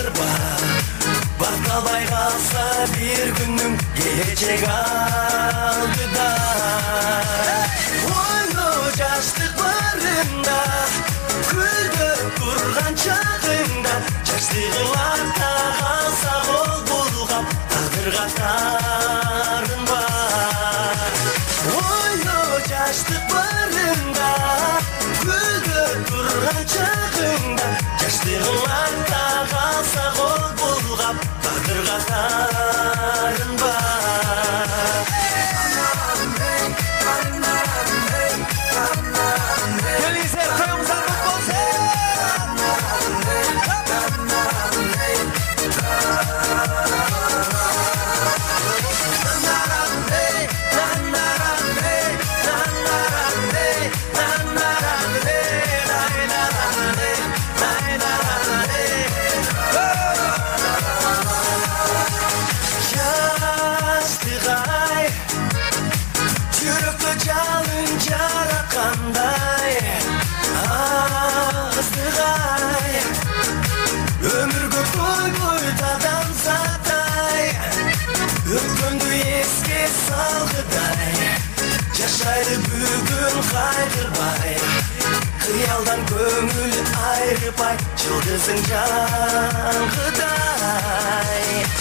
кайгырба, бакталбай калса бир күнүң келечек алдыда. Ойно жаштык барында, күлдөп турган чагыңда, жаштыгың артта калса кол булгап, тагдырга тарынба. Ойно жаштык барында, күлдөп турган чагыңда, жаштыгың артта калса кол булгап, тагдырга тарынба. Келиңиздер, тоюңуздар кут болсун. Жастыгай, жүрөктө жалын жаракандай, агыздыгай, өмүргө койбой адамзаттай, өткөндү эске салгыдай, жашайды бүгүн кайгырбай, кыялдан көңүл айрыбай, жылдызың жаңгыдай.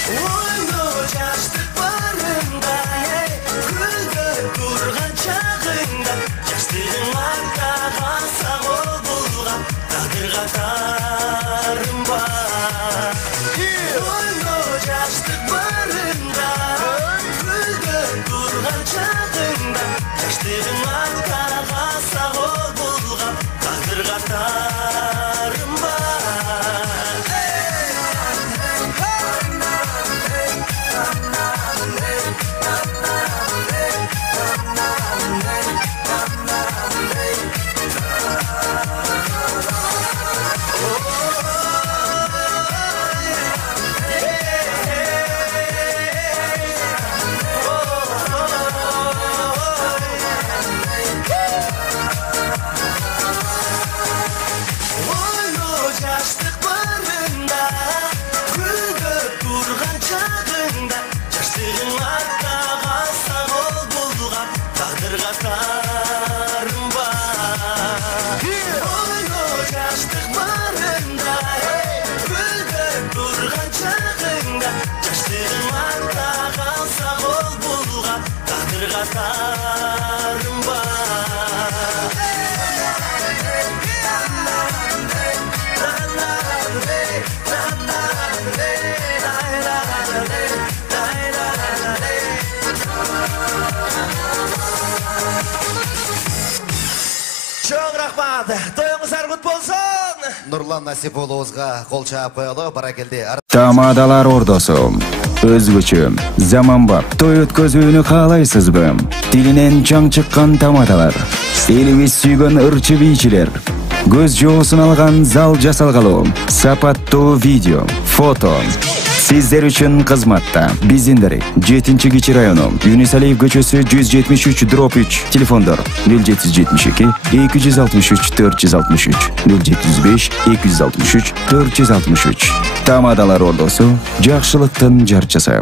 Ойно жаштык барында, күлдөп турган чагыңда, жаштыгың артта калса кол булгап, тагдырга тарынба. Ойно жаштык барында, күлдөп турган чагыңда, жаштыгың артта калса кол булгап, тагдырга тарынба. Ойно жаштык барында, күлдөп турган чагыңда, жаштыгың артта калса кол булгап, тагдырга тарынба. Ойно жаштык барында, күлдөп турган чагыңда, жаштыгың артта калса кол булгап, тагдырга тарынба. Чоң рахмат, тоюңуздар кут болсун. Нурлан Насиполуңузга кол чаап коелу, баракелди. Тамадалар ордосу. Өзгөчө, заманбап той өткөзүүнү каалайсызбы? Тилинен чаң чыккан тамадалар. Элибиз сүйгөн ырчы бийчилер. Көз жоосун алган зал жасалгалуу. Сапаттуу видео, фото. Сиздер үчүн кызматта. Биздин 7-Кичи району, Юнисалиев көчөсү 173/3. Телефондор 0772 263 463 075 263 463. Тамадалар ордосу, жакшылыктын жарчысы.